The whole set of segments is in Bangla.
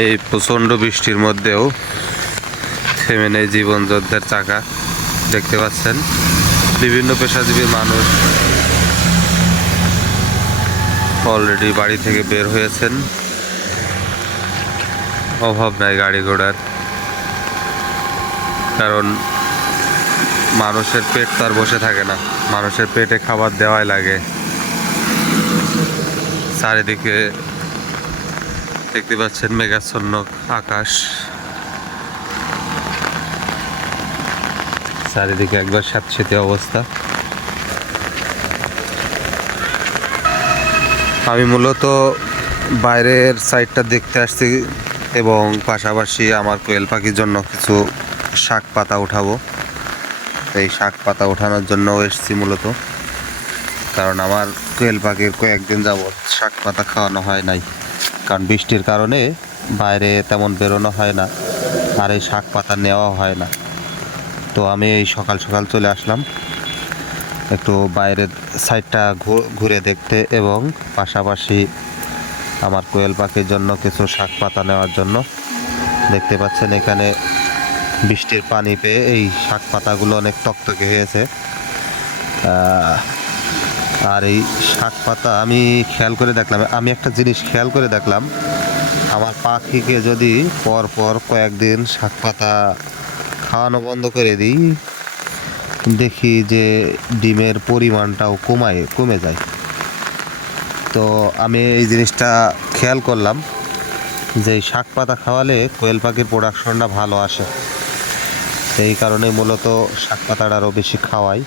এই প্রচণ্ড বৃষ্টির মধ্যেও থেমে নেই জীবনযুদ্ধের চাকা। দেখতে পাচ্ছেন বিভিন্ন পেশাজীবী মানুষ অলরেডি বাড়ি থেকে বের হয়েছেন। অভাব নাই গাড়ি ঘোড়ার, কারণ মানুষের পেট তো আর বসে থাকে না, মানুষের পেটে খাবার দেওয়াই লাগে। চারিদিকে দেখতে পাচ্ছেন মেঘাচ্ছন্ন আকাশ, চারিদিকে একবার স্যাঁতসেঁতে অবস্থা। আমি মূলত বাইরের সাইডটা দেখতে আসছি এবং পাশাপাশি আমার কোয়েল পাখির জন্য কিছু শাক পাতা উঠাবো। এই শাক পাতা ওঠানোর জন্য এসেছি মূলত, কারণ আমার কোয়েল পাখির কয়েকদিন যাবৎ শাক পাতা খাওয়ানো হয় নাই, কারণ বৃষ্টির কারণে বাইরে তেমন বেরোনো হয় না আর এই শাক পাতা নেওয়া হয় না। তো আমি এই সকাল সকাল চলে আসলাম একটু বাইরের সাইডটা ঘুরে দেখতে এবং পাশাপাশি আমার কোয়েল পাখির জন্য কিছু শাক পাতা নেওয়ার জন্য। দেখতে পাচ্ছেন এখানে বৃষ্টির পানি পেয়ে এই শাক পাতাগুলো অনেক টকটকে হয়েছে। আর এই শাক পাতা আমি একটা জিনিস খেয়াল করে দেখলাম, আমার পাখিকে যদি পর কয়েকদিন শাক পাতা খাওয়ানো বন্ধ করে দিই, দেখি যে ডিমের পরিমাণটাও কমে যায়। তো আমি এই জিনিসটা খেয়াল করলাম যে শাক পাতা খাওয়ালে কোয়েল পাখির প্রোডাকশনটা ভালো আসে, এই কারণে মূলত শাক পাতাটা আরও বেশি খাওয়াই।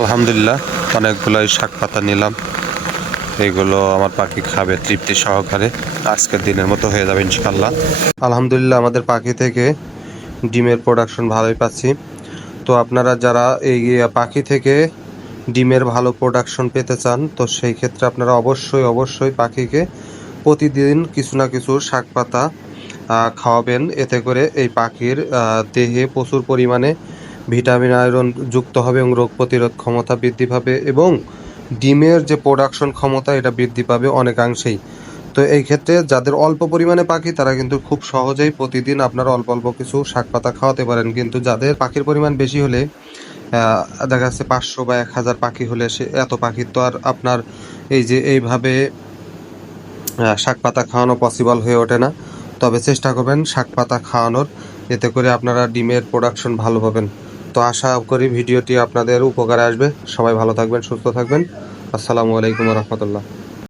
আলহামদুলিল্লাহ অনেকগুলোই শাক পাতা নিলাম, এগুলো আমার পাখি খাবে তৃপ্তি সহকারে, আজকের দিনের মতো হয়ে যাবে ইনশাআল্লাহ। আলহামদুলিল্লাহ আমাদের পাখি থেকে ডিমের প্রোডাকশন ভালোই পাচ্ছি। তো আপনারা যারা এই পাখি থেকে ডিমের ভালো প্রোডাকশন পেতে চান, তো সেই ক্ষেত্রে আপনারা অবশ্যই পাখিকে প্রতিদিন কিছু না কিছু শাক পাতা খাওয়াবেন। এতে করে এই পাখির দেহে প্রচুর পরিমাণে ভিটামিন আয়রন যুক্ত হবে এবং রোগ প্রতিরোধ ক্ষমতা বৃদ্ধি পাবে এবং ডিমের যে প্রোডাকশন ক্ষমতা এটা বৃদ্ধি পাবে অনেকাংশেই। তো এই ক্ষেত্রে যাদের অল্প পরিমাণে পাখি তারা কিন্তু খুব সহজেই প্রতিদিন আপনারা অল্প কিছু শাক পাতা খাওয়াতে পারেন। কিন্তু যাদের পাখির পরিমাণ বেশি হলে দেখা যাচ্ছে 500 বা 1000 পাখি হলে সে এত পাখির তো আর আপনার এইভাবে শাক পাতা খাওয়ানো পসিবল হয়ে ওঠে না। তবে চেষ্টা করবেন শাক পাতা খাওয়ানোর, এতে করে আপনারা ডিমের প্রোডাকশন ভালো পাবেন। তো আশা করি ভিডিওটি আপনাদের উপকারে আসবে। সবাই ভালো থাকবেন, সুস্থ থাকবেন। আসসালামু আলাইকুম ওয়া রাহমাতুল্লাহ।